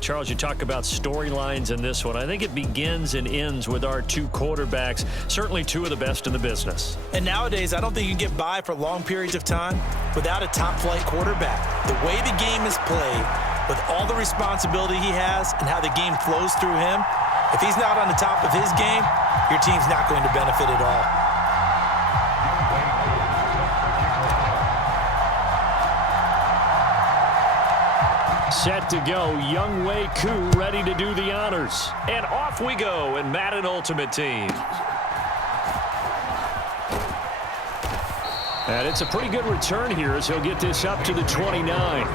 Charles, you talk about storylines in this one. I think it begins and ends with our two quarterbacks, certainly two of the best in the business. And nowadays, I don't think you can get by for long periods of time without a top-flight quarterback. The way the game is played, with all the responsibility he has and how the game flows through him, if he's not on the top of his game, your team's not going to benefit at all. Set to go, Younghoe Koo ready to do the honors. And off we go in Madden Ultimate Team. And it's a pretty good return here as he'll get this up to the 29.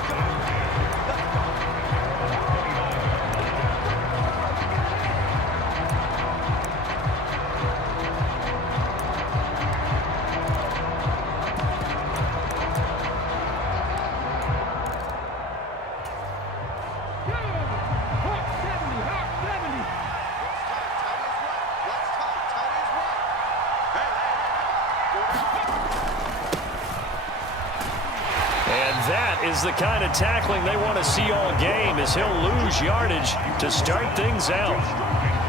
Is the kind of tackling they want to see all game as he'll lose yardage to start things out.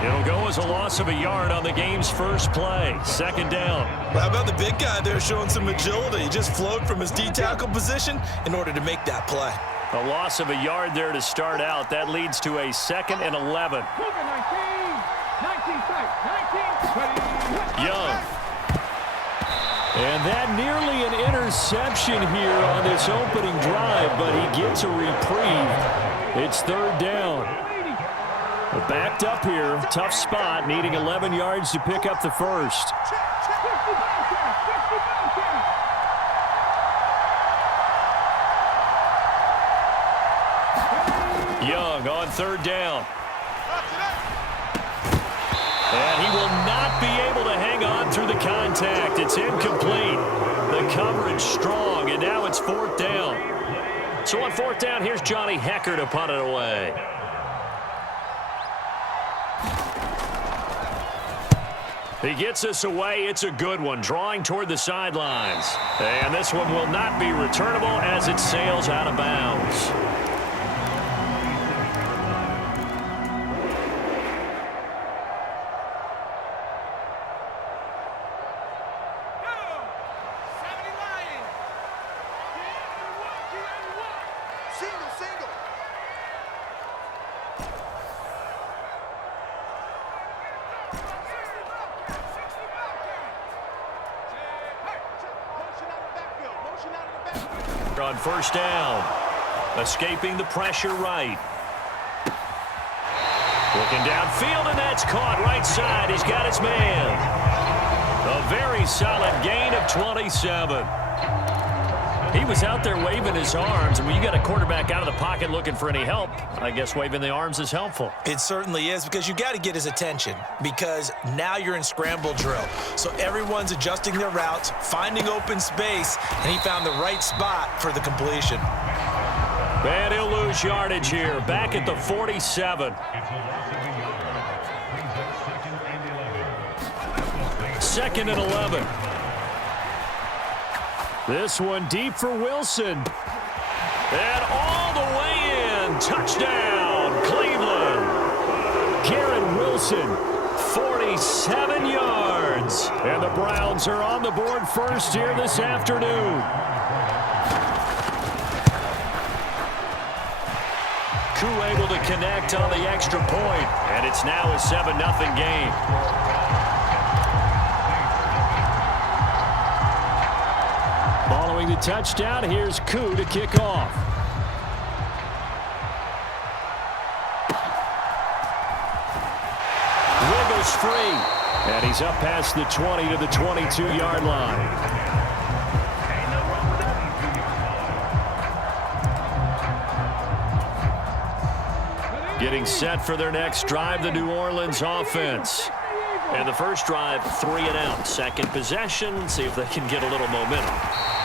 It'll go as a loss of a yard on the game's first play. Second down. Well, how about the big guy there showing some agility? He just flowed from his D-tackle position in order to make that play. A loss of a yard there to start out. That leads to a 2nd and 11. Young. And that nearly an interception here on this opening drive, but he gets a reprieve. It's third down. But backed up here, tough spot, needing 11 yards to pick up the first. Young on third down. And he will not be able to hang on through the contact. It's incomplete. The coverage strong, and now it's fourth down. So on fourth down, here's Johnny Hecker to punt it away. He gets us away. It's a good one, drawing toward the sidelines. And this one will not be returnable as it sails out of bounds. On first down, escaping the pressure right. Looking downfield, and that's caught right side. He's got his man. A very solid gain of 27. He was out there waving his arms, and when you got a quarterback out of the pocket looking for any help, I guess waving the arms is helpful. It certainly is, because you got to get his attention, because now you're in scramble drill. So everyone's adjusting their routes, finding open space, and he found the right spot for the completion. And he'll lose yardage here, back at the 47. Second and 11. This one deep for Wilson. And all the way in. Touchdown, Cleveland. Garrett Wilson, 47 yards. And the Browns are on the board first here this afternoon. Koo able to connect on the extra point. And it's now a 7-0 game. Following the touchdown, here's Koo to kick off. Wiggles free. And he's up past the 20 to the 22-yard line. Getting set for their next drive, the New Orleans offense. And the first drive, 3 and out. Second possession, see if they can get a little momentum.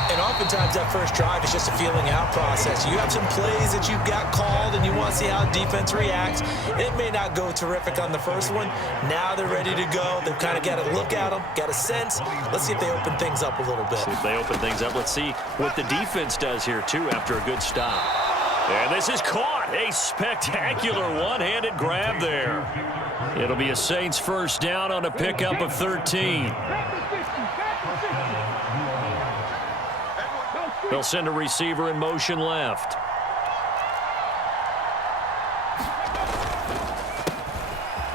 And oftentimes that first drive is just a feeling out process. You have some plays that you've got called and you want to see how defense reacts. It may not go terrific on the first one. Now they're ready to go. They've kind of got to look at them, got a sense. Let's see if they open things up a little bit. See if they open things up. Let's see what the defense does here, too, after a good stop. And this is caught. A spectacular one-handed grab there. It'll be a Saints first down on a pickup of 13. They'll send a receiver in motion left.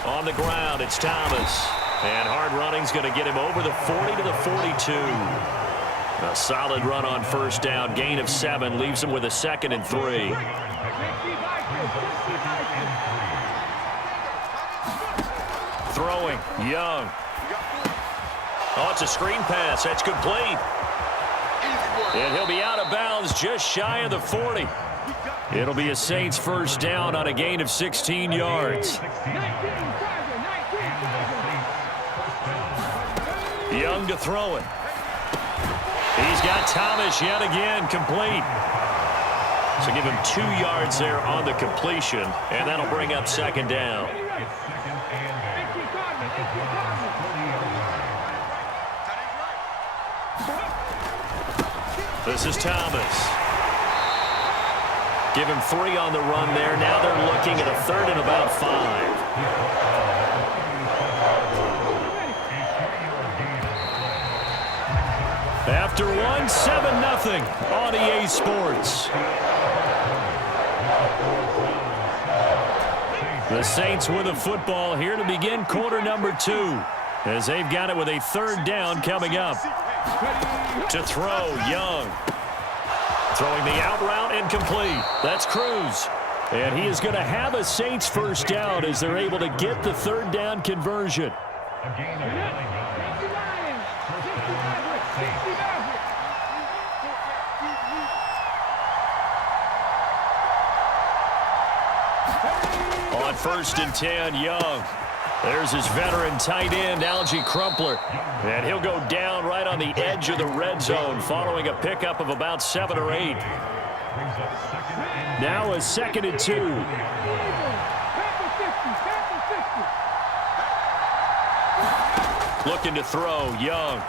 On the ground, it's Thomas. And hard running's going to get him over the 40 to the 42. A solid run on first down. Gain of 7 leaves him with a 2nd and 3. Throwing, Young. Oh, it's a screen pass. That's complete. And he'll be out of bounds just shy of the 40. It'll be a Saints first down on a gain of 16 yards. Young to throw it. He's got Thomas yet again, complete. So give him 2 yards there on the completion, and that'll bring up 2nd down. This is Thomas. Give him 3 on the run there. Now they're looking at a 3rd and about 5. After 1, 7-0 on EA Sports. The Saints with a football here to begin quarter number 2, as they've got it with a 3rd down coming up. To throw, Young. Throwing the out route incomplete. That's Cruz. And he is going to have a Saints first down as they're able to get the 3rd down conversion. On 1st and 10, Young. There's his veteran tight end, Algie Crumpler. And he'll go down right on the edge of the red zone following a pickup of about 7 or 8. Now a 2nd and 2. Looking to throw, Young.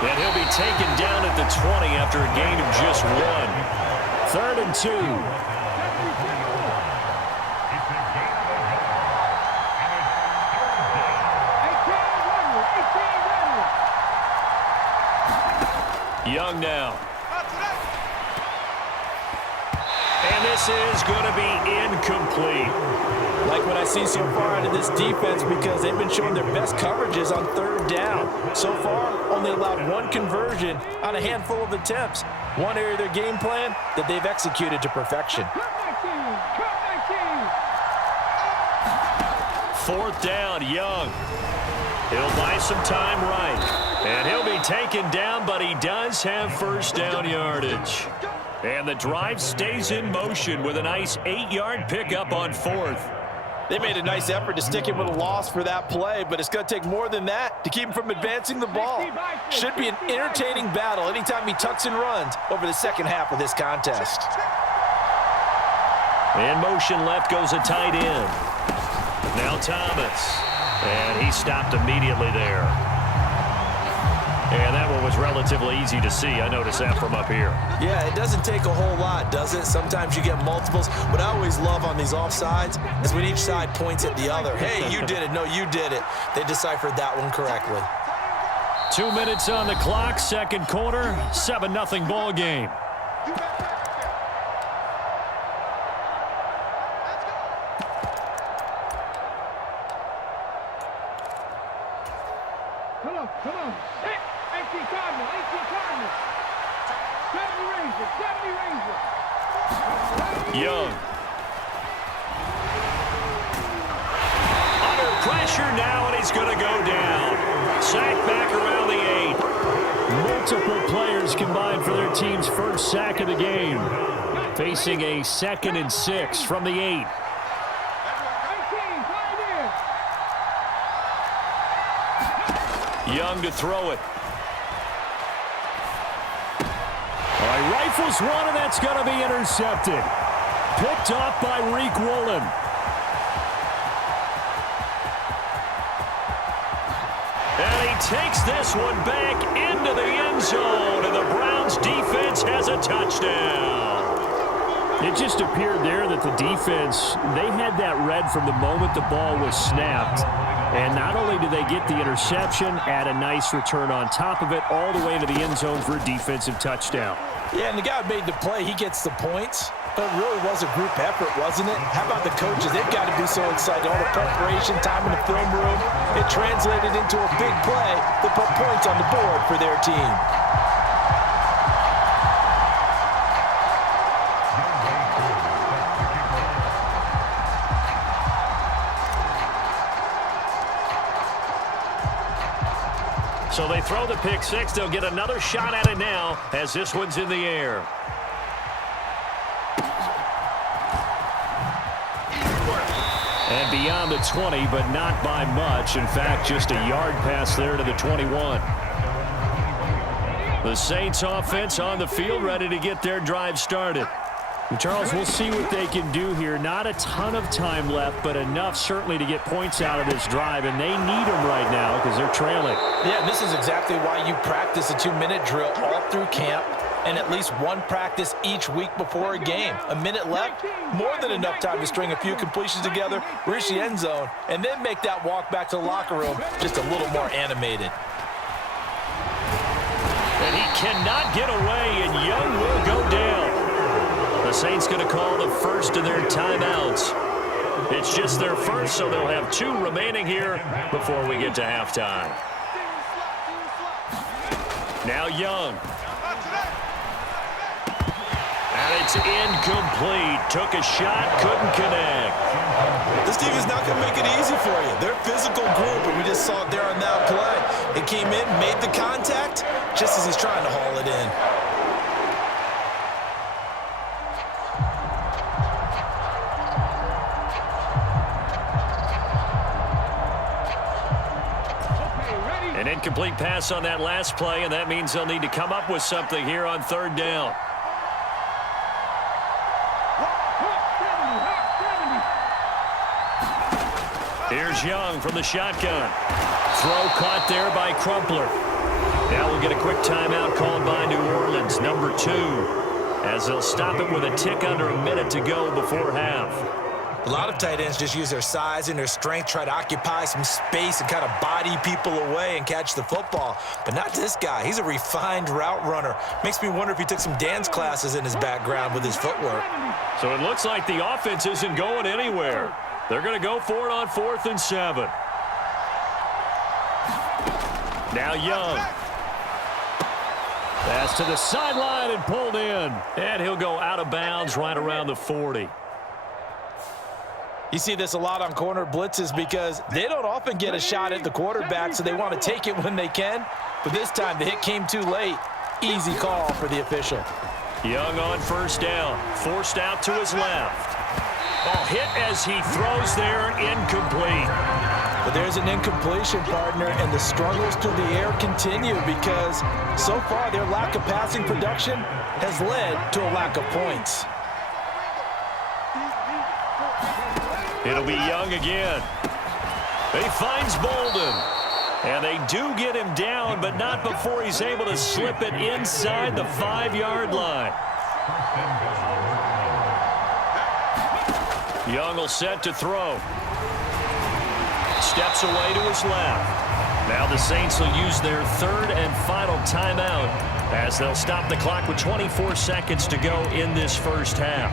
And he'll be taken down at the 20 after a gain of just 1. 3rd and 2. Young now. And this is going to be incomplete. Like what I see so far out of this defense, because they've been showing their best coverages on 3rd down. So far, only allowed 1 conversion on a handful of attempts. One area of their game plan that they've executed to perfection. 4th down, Young. He'll buy some time right. And he'll be taken down, but he does have first down yardage. And the drive stays in motion with a nice 8-yard pickup on 4th. They made a nice effort to stick him with a loss for that play, but it's going to take more than that to keep him from advancing the ball. Should be an entertaining battle anytime he tucks and runs over the second half of this contest. In motion left goes a tight end. Now Thomas. And he stopped immediately there. And that one was relatively easy to see. I noticed that from up here. Yeah, it doesn't take a whole lot, does it? Sometimes you get multiples. What I always love on these offsides is when each side points at the other. Hey, you did it. No, you did it. They deciphered that one correctly. 2 minutes on the clock, 2nd quarter, 7-0 ball game. Come on. Hey, 18 Cardinal. 18 Cardinal. 70 Ranger. Young. Under pressure now, and he's going to go down. Sack back around the 8. Multiple players combined for their team's first sack of the game. Facing a 2nd and 6 from the 8. Young to throw it. All right, rifles one, and that's going to be intercepted. Picked off by Reek Woolen. And he takes this one back into the end zone, and the Browns defense has a touchdown. It just appeared there that the defense, they had that read from the moment the ball was snapped. And not only did they get the interception, add a nice return on top of it, all the way into the end zone for a defensive touchdown. Yeah, and the guy who made the play, he gets the points. But it really was a group effort, wasn't it? How about the coaches? They've got to be so excited. All the preparation, time in the film room, it translated into a big play that put points on the board for their team. So they throw the pick six. They'll get another shot at it now as this one's in the air. And beyond the 20, but not by much. In fact, just a yard pass there to the 21. The Saints offense on the field, ready to get their drive started. And Charles, we'll see what they can do here. Not a ton of time left, but enough certainly to get points out of this drive, and they need them right now because they're trailing. Yeah, and this is exactly why you practice a 2-minute drill all through camp and at least one practice each week before a game. A minute left, more than enough time to string a few completions together, reach the end zone, and then make that walk back to the locker room just a little more animated. And he cannot get away, and Young will go down. The Saints going to call the first of their timeouts. It's just their first, so they'll have 2 remaining here before we get to halftime. Now Young. And it's incomplete. Took a shot, couldn't connect. This team is not going to make it easy for you. They're a physical group, and we just saw it there on that play. It came in, made the contact, just as he's trying to haul it in. An incomplete pass on that last play, and that means they'll need to come up with something here on third down. Here's Young from the shotgun. Throw caught there by Crumpler. Now we'll get a quick timeout called by New Orleans, number 2, as they'll stop it with a tick under a minute to go before half. A lot of tight ends just use their size and their strength, try to occupy some space and kind of body people away and catch the football. But not this guy. He's a refined route runner. Makes me wonder if he took some dance classes in his background with his footwork. So it looks like the offense isn't going anywhere. They're going to go for it on 4th and 7. Now Young. Pass to the sideline and pulled in. And he'll go out of bounds right around the 40. You see this a lot on corner blitzes because they don't often get a shot at the quarterback, so they want to take it when they can. But this time the hit came too late. Easy call for the official. Young on first down. Forced out to his left. Ball hit as he throws there, incomplete. But there's an incompletion, partner, and the struggles through the air continue because so far their lack of passing production has led to a lack of points. It'll be Young again. He finds Bolden. And they do get him down, but not before he's able to slip it inside the 5-yard line. Young will set to throw. Steps away to his left. Now the Saints will use their 3rd and final timeout as they'll stop the clock with 24 seconds to go in this first half.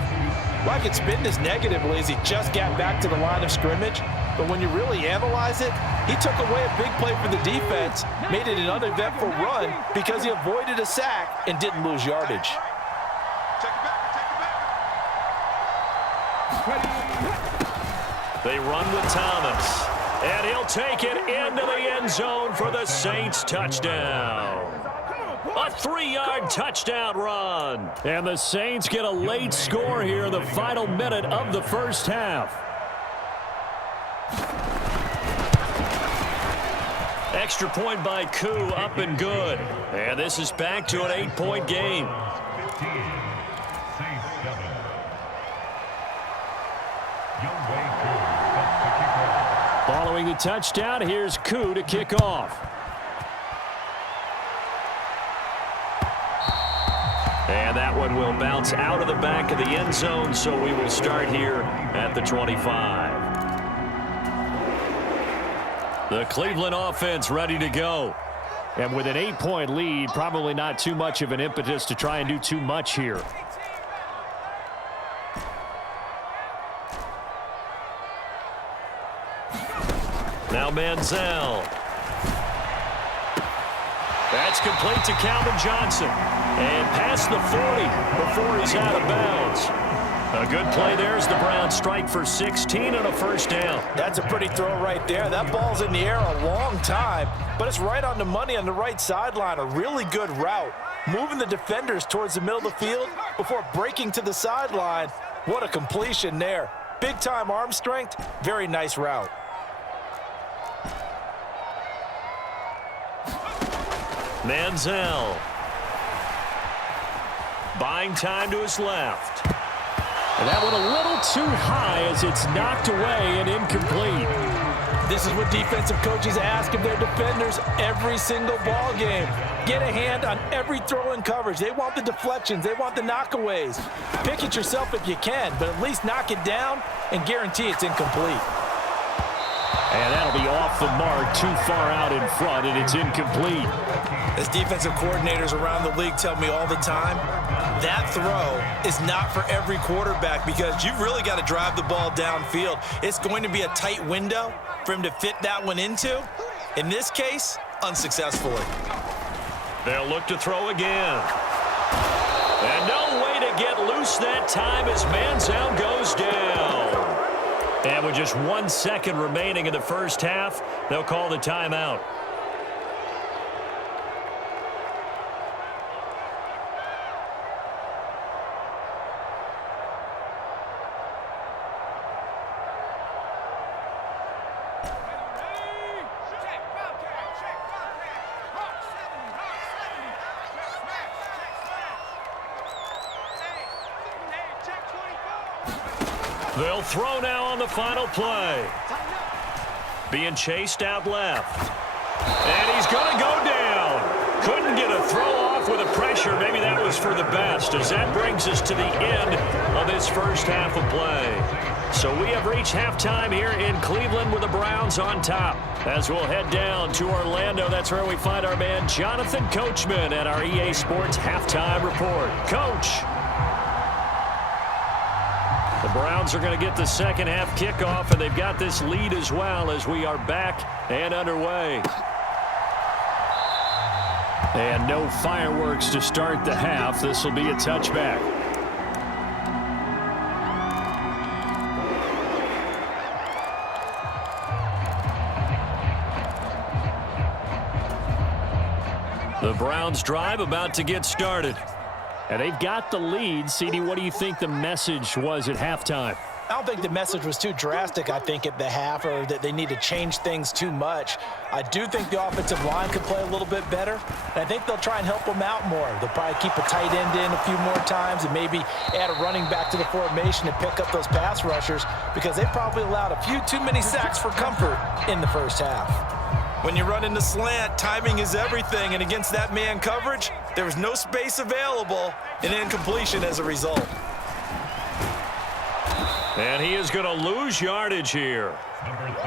Well, I could spin this negatively as he just got back to the line of scrimmage, but when you really analyze it, he took away a big play for the defense, made it an uneventful run because he avoided a sack and didn't lose yardage. They run with Thomas, and he'll take it into the end zone for the Saints touchdown. A 3-yard touchdown run. And the Saints get a late score here in the final minute of the first half. Extra point by Koo, up and good. And this is back to an 8-point game. Following the touchdown, here's Koo to kick off. And that one will bounce out of the back of the end zone, so we will start here at the 25. The Cleveland offense ready to go. And with an 8-point lead, probably not too much of an impetus to try and do too much here. Now Manziel. That's complete to Calvin Johnson. And past the 40 before he's out of bounds. A good play there as the Browns strike for 16 and a first down. That's a pretty throw right there. That ball's in the air a long time, but it's right on the money on the right sideline. A really good route. Moving the defenders towards the middle of the field before breaking to the sideline. What a completion there. Big-time arm strength. Very nice route. Manziel. Buying time to his left. And that one a little too high as it's knocked away and incomplete. This is what defensive coaches ask of their defenders every single ball game. Get a hand on every throw in coverage. They want the deflections. They want the knockaways. Pick it yourself if you can, but at least knock it down and guarantee it's incomplete. And that'll be off the mark, too far out in front, and it's incomplete. As defensive coordinators around the league tell me all the time, that throw is not for every quarterback because you've really got to drive the ball downfield. It's going to be a tight window for him to fit that one into. In this case, unsuccessfully. They'll look to throw again. And no way to get loose that time as Manziel goes down. And with just 1 second remaining in the first half, they'll call the timeout. They'll throw now on the final play. Being chased out left. And he's going to go down. Couldn't get a throw off with the pressure. Maybe that was for the best as that brings us to the end of this first half of play. So we have reached halftime here in Cleveland with the Browns on top. As we'll head down to Orlando, that's where we find our man Jonathan Coachman at our EA Sports Halftime Report. Coach. The Browns are going to get the second half kickoff, and they've got this lead as well as we are back and underway. And no fireworks to start the half. This will be a touchback. The Browns drive about to get started. And they've got the lead. CD, what do you think the message was at halftime? I don't think the message was too drastic, I think, at the half, or that they need to change things too much. I do think the offensive line could play a little bit better, and I think they'll try and help them out more. They'll probably keep a tight end in a few more times and maybe add a running back to the formation and pick up those pass rushers because they probably allowed a few too many sacks for comfort in the first half. When you run in the slant, timing is everything, and against that man coverage, there was no space available, and incompletion as a result. And he is going to lose yardage here.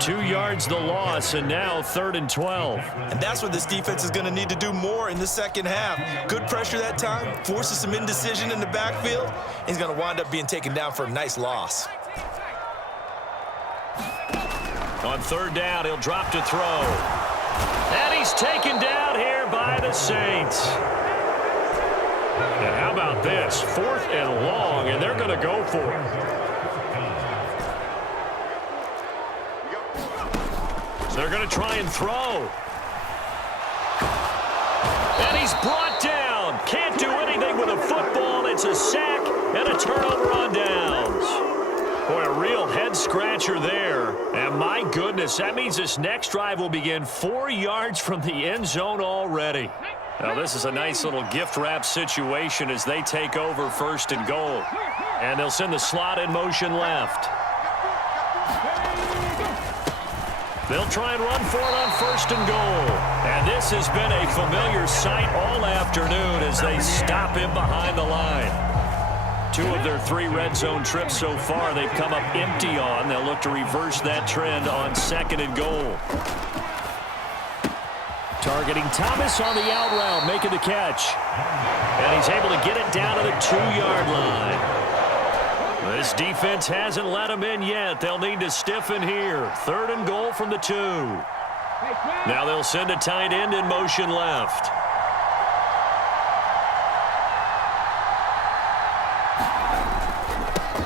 2 yards the loss, and now 3rd and 12. And that's what this defense is going to need to do more in the second half. Good pressure that time, forces some indecision in the backfield. He's going to wind up being taken down for a nice loss. On 3rd down, he'll drop to throw. And he's taken down here by the Saints. And how about this? 4th and long, and they're going to go for it. They're going to try and throw. And he's brought down. Can't do anything with a football. It's a sack and a turnover on downs. Boy, a real head-scratcher there. And my goodness, that means this next drive will begin 4 yards from the end zone already. Now, this is a nice little gift-wrap situation as they take over 1st and goal. And they'll send the slot in motion left. They'll try and run for it on 1st and goal. And this has been a familiar sight all afternoon as they stop him behind the line. 2 of their 3 red zone trips so far they've come up empty on. They'll look to reverse that trend on 2nd and goal. Targeting Thomas on the out route, making the catch. And he's able to get it down to the 2-yard line. This defense hasn't let him in yet. They'll need to stiffen here. 3rd and goal from the 2. Now they'll send a tight end in motion left.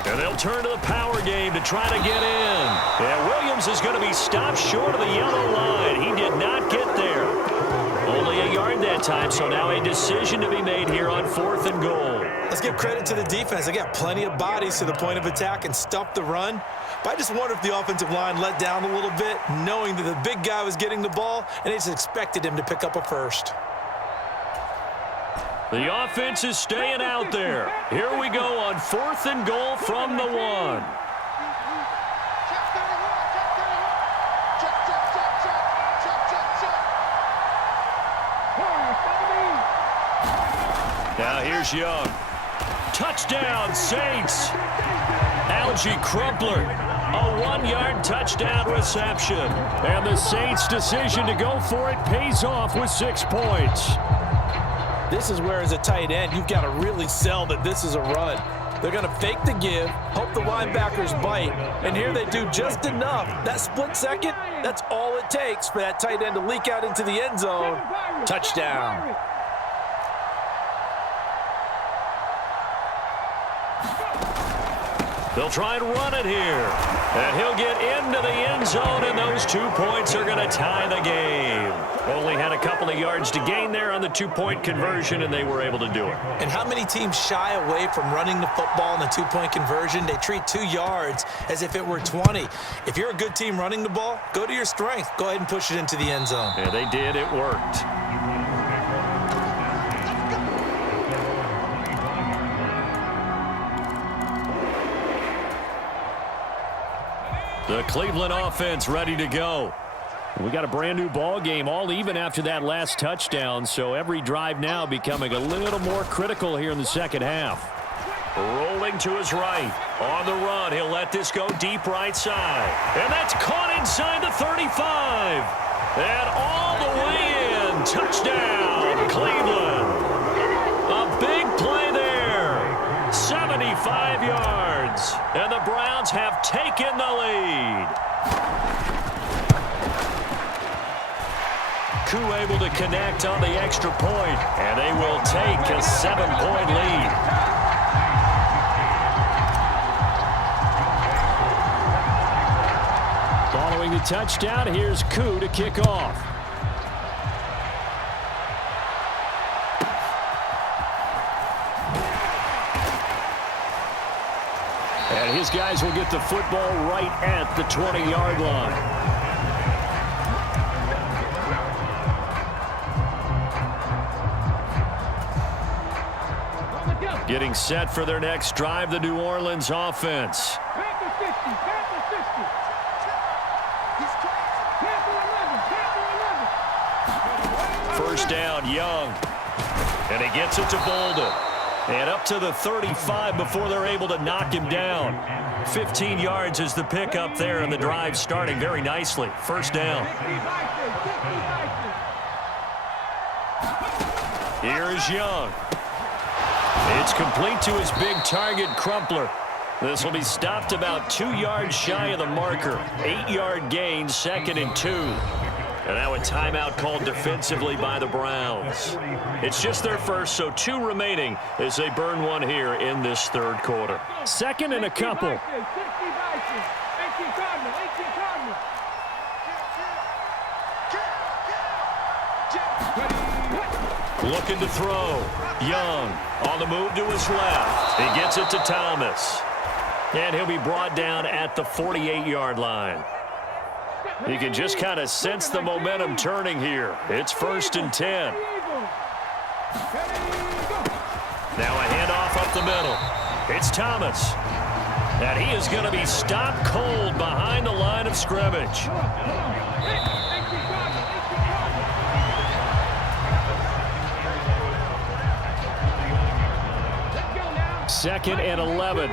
And they'll turn to the power game to try to get in. And Williams is going to be stopped short of the yellow line. He did not get there. Only a yard that time, so now a decision to be made here on 4th and goal. Let's give credit to the defense. They got plenty of bodies to the point of attack and stuffed the run. But I just wonder if the offensive line let down a little bit, knowing that the big guy was getting the ball, and they just expected him to pick up a first. The offense is staying out there. Here we go on 4th and goal from the 1. Now here's Young. Touchdown, Saints. Algie Crumpler, a 1-yard touchdown reception. And the Saints' decision to go for it pays off with 6 points. This is where, as a tight end, you've got to really sell that this is a run. They're going to fake the give, hope the linebackers bite, and here they do just enough. That split second, that's all it takes for that tight end to leak out into the end zone. Touchdown. They'll try and run it here. And he'll get into the end zone, and those 2 points are going to tie the game. Only had a couple of yards to gain there on the 2-point conversion, and they were able to do it. And how many teams shy away from running the football in the 2-point conversion? They treat 2 yards as if it were 20. If you're a good team running the ball, go to your strength. Go ahead and push it into the end zone. Yeah, they did. It worked. The Cleveland offense ready to go. We got a brand new ball game, all even after that last touchdown, so every drive now becoming a little more critical here in the second half. Rolling to his right. On the run, he'll let this go deep right side. And that's caught inside the 35. And all the way in. Touchdown, Cleveland. A big play there. 75 yards. And the Browns have taken the lead. Koo able to connect on the extra point, and they will take a 7-point lead. Following the touchdown, here's Koo to kick off. And his guys will get the football right at the 20-yard line. Getting set for their next drive, the New Orleans offense. First down, Young. And he gets it to Bolden. And up to the 35 before they're able to knock him down. 15 yards is the pickup there, and the drive starting very nicely. First down. Here is Young. It's complete to his big target, Crumpler. This will be stopped about 2 yards shy of the marker. 8-yard gain, 2nd and 2. And now a timeout called defensively by the Browns. It's just their first, so 2 remaining as they burn one here in this third quarter. 2nd and a couple. Looking to throw. Young on the move to his left. He gets it to Thomas. And he'll be brought down at the 48-yard line. You can just kind of sense the momentum turning here. It's 1st and 10. Now a handoff up the middle. It's Thomas. And he is going to be stopped cold behind the line of of scrimmage. Second and 11.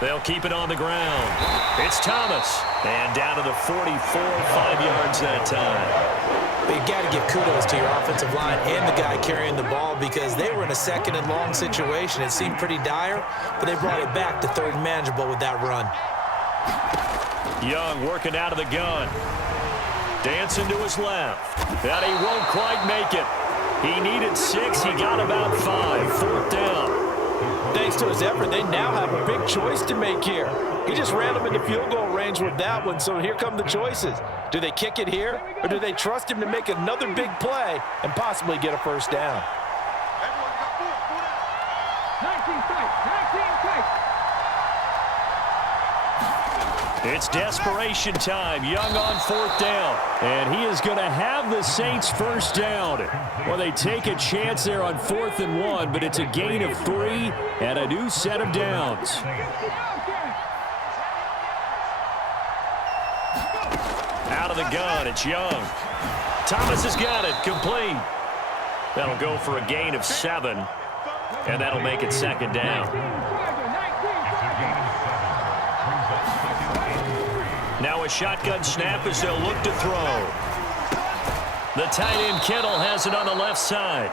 They'll keep it on the ground. It's Thomas. And down to the 44, 5 yards that time. But you got to give kudos to your offensive line and the guy carrying the ball because they were in a second and long situation. It seemed pretty dire, but they brought it back to third and manageable with that run. Young working out of the gun. Dancing to his left. And he won't quite make it. He needed 6. He got about 5. Fourth down. Thanks to his effort, they now have a big choice to make here. He just ran them into field goal range with that one, so here come the choices. Do they kick it here, or do they trust him to make another big play and possibly get a first down? 19 tight. It's desperation time. Young on fourth down. And he is going to have the Saints first down. Well, they take a chance there on 4th and 1, but it's a gain of 3 and a new set of downs. Out of the gun, it's Young. Thomas has got it, complete. That'll go for a gain of 7, and that'll make it second down. Now a shotgun snap as they'll look to throw. The tight end Kittle has it on the left side.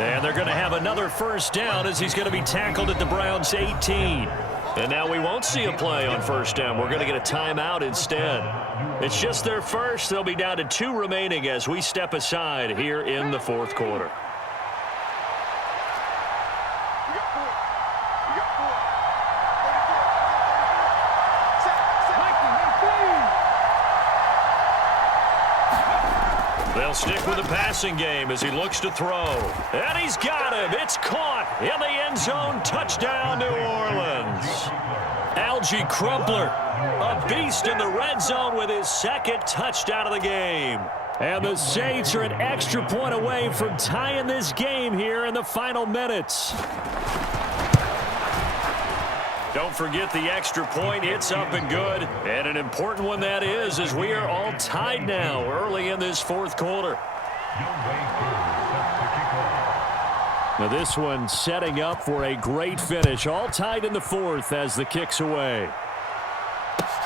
And they're going to have another first down as he's going to be tackled at the Browns' 18. And now we won't see a play on first down. We're going to get a timeout instead. It's just their first. They'll be down to 2 remaining as we step aside here in the fourth quarter. They'll stick with the passing game as he looks to throw. And he's got him. It's caught in the end zone. Touchdown, New Orleans. Algie Crumpler, a beast in the red zone with his second touchdown of the game. And the Saints are an extra point away from tying this game here in the final minutes. Don't forget the extra point. It's up and good. And an important one that is, as we are all tied now early in this fourth quarter. Now this one setting up for a great finish. All tied in the fourth as the kick's away.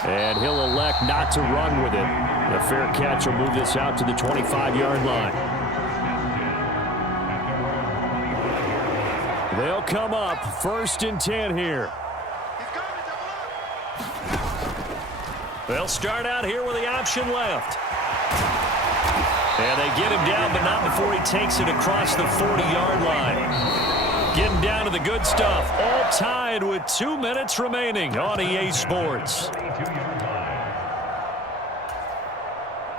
And he'll elect not to run with it. The fair catch will move this out to the 25-yard line. They'll come up 1st and 10 here. They'll start out here with the option left. And they get him down, but not before he takes it across the 40-yard line. Getting down to the good stuff. All tied with 2 minutes remaining on EA Sports.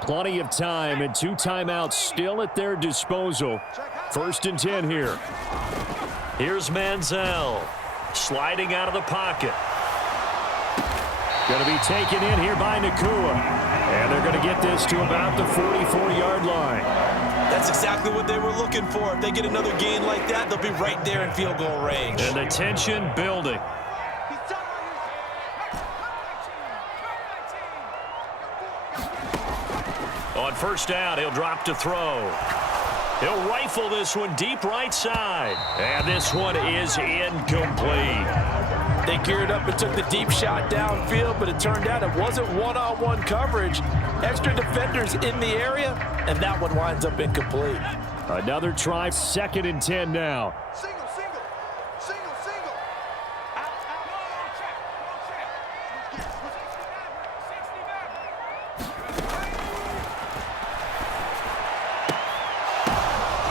Plenty of time and 2 timeouts still at their disposal. 1st and 10 here. Here's Manziel sliding out of the pocket. Going to be taken in here by Nakua. And they're going to get this to about the 44-yard line. That's exactly what they were looking for. If they get another gain like that, they'll be right there in field goal range. And the tension building. On first down, he'll drop to throw. He'll rifle this one deep right side. And this one is incomplete. They geared up and took the deep shot downfield, but it turned out it wasn't one-on-one coverage. Extra defenders in the area, and that one winds up incomplete. Another try, 2nd and 10 now. Single.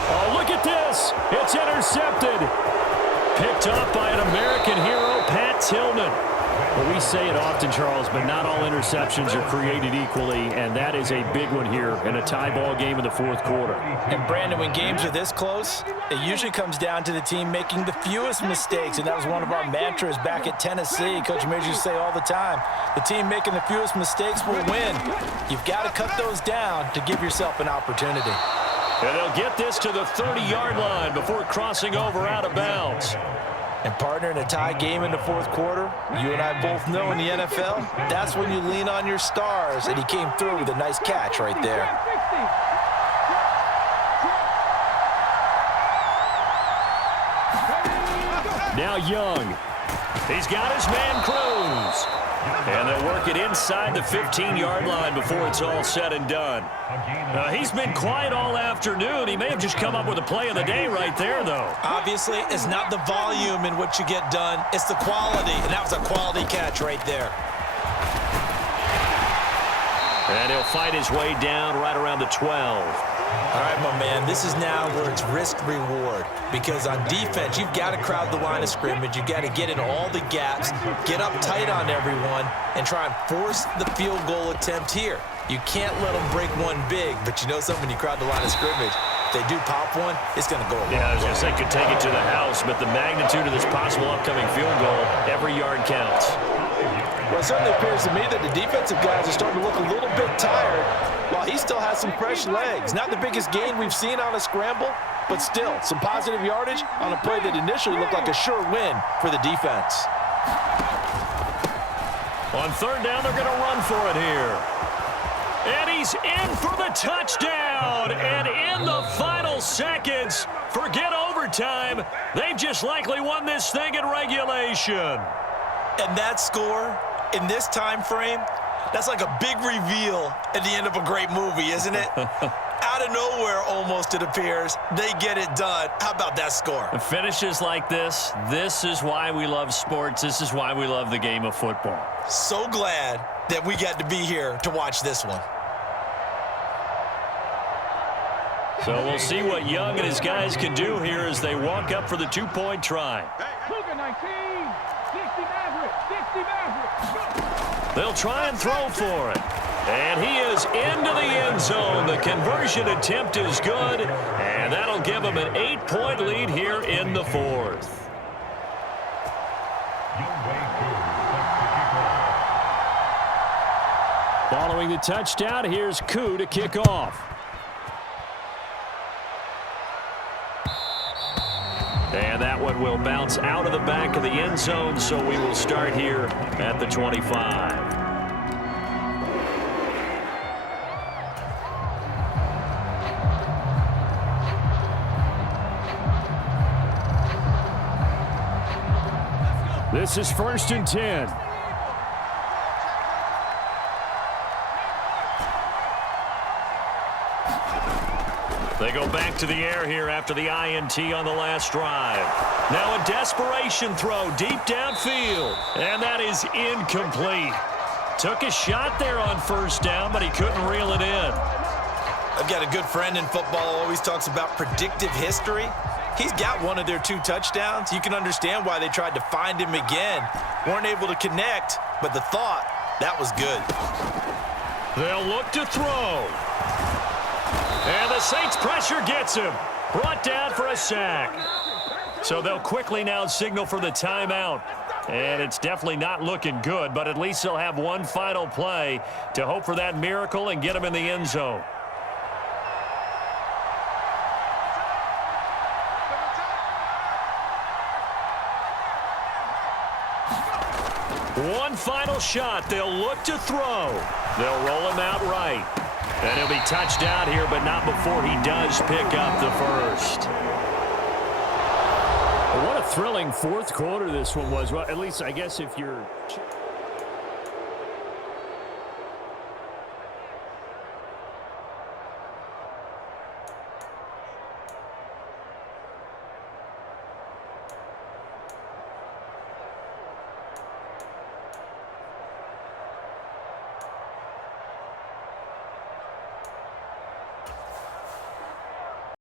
Oh, look at this. It's intercepted. Picked up by an American hero, Pat Tillman. Well, we say it often, Charles, but not all interceptions are created equally, and that is a big one here in a tie ball game in the fourth quarter. And, Brandon, when games are this close, it usually comes down to the team making the fewest mistakes, and that was one of our mantras back at Tennessee. Coach Mears used to say all the time, the team making the fewest mistakes will win. You've got to cut those down to give yourself an opportunity. And they'll get this to the 30-yard line before crossing over out of bounds. And partner, in a tie game in the fourth quarter, you and I both know in the NFL, that's when you lean on your stars, and he came through with a nice catch right there. Now Young. He's got his man Cruz. And they'll work it inside the 15-yard line before it's all said and done. He's been quiet all afternoon. He may have just come up with a play of the day right there, though. Obviously, it's not the volume in what you get done. It's the quality, and that was a quality catch right there. And he'll fight his way down right around the 12. All right, my man, this is now where it's risk-reward, because on defense, you've got to crowd the line of scrimmage. You've got to get in all the gaps, get up tight on everyone, and try and force the field goal attempt here. You can't let them break one big, but you know something, when you crowd the line of scrimmage, if they do pop one, it's going to go a long way. Yeah, I was going to say, could take it to the house, but the magnitude of this possible upcoming field goal, every yard counts. Well, it certainly appears to me that the defensive guys are starting to look a little bit tired, while he still has some fresh legs. Not the biggest gain we've seen on a scramble, but still some positive yardage on a play that initially looked like a sure win for the defense. On third down, they're going to run for it here. And he's in for the touchdown. And in the final seconds, forget overtime. They've just likely won this thing in regulation. And that score in this time frame, that's like a big reveal at the end of a great movie, isn't it? Out of nowhere, almost, it appears, they get it done. How about that score? Finishes like this is why we love sports. This is why we love the game of football. So glad that we got to be here to watch this one. So we'll see what Young and his guys can do here as they walk up for the two-point try. Cougar 19, 60 Maverick, 60 Maverick. They'll try and throw for it. And he is into the end zone. The conversion attempt is good, and that'll give him an 8-point lead here in the fourth. Following the touchdown, here's Koo to kick off. And that one will bounce out of the back of the end zone, so we will start here at the 25. This is 1st and 10. They go back to the air here after the INT on the last drive. Now a desperation throw deep downfield. And that is incomplete. Took a shot there on first down, but he couldn't reel it in. I've got a good friend in football who always talks about predictive history. He's got one of their 2 touchdowns. You can understand why they tried to find him again. Weren't able to connect, but the thought, that was good. They'll look to throw. And the Saints pressure gets him. Brought down for a sack. So they'll quickly now signal for the timeout. And it's definitely not looking good, but at least they'll have one final play to hope for that miracle and get him in the end zone. One final shot. They'll look to throw. They'll roll him out right. And he'll be touched out here, but not before he does pick up the first. What a thrilling fourth quarter this one was. Well, at least I guess if you're...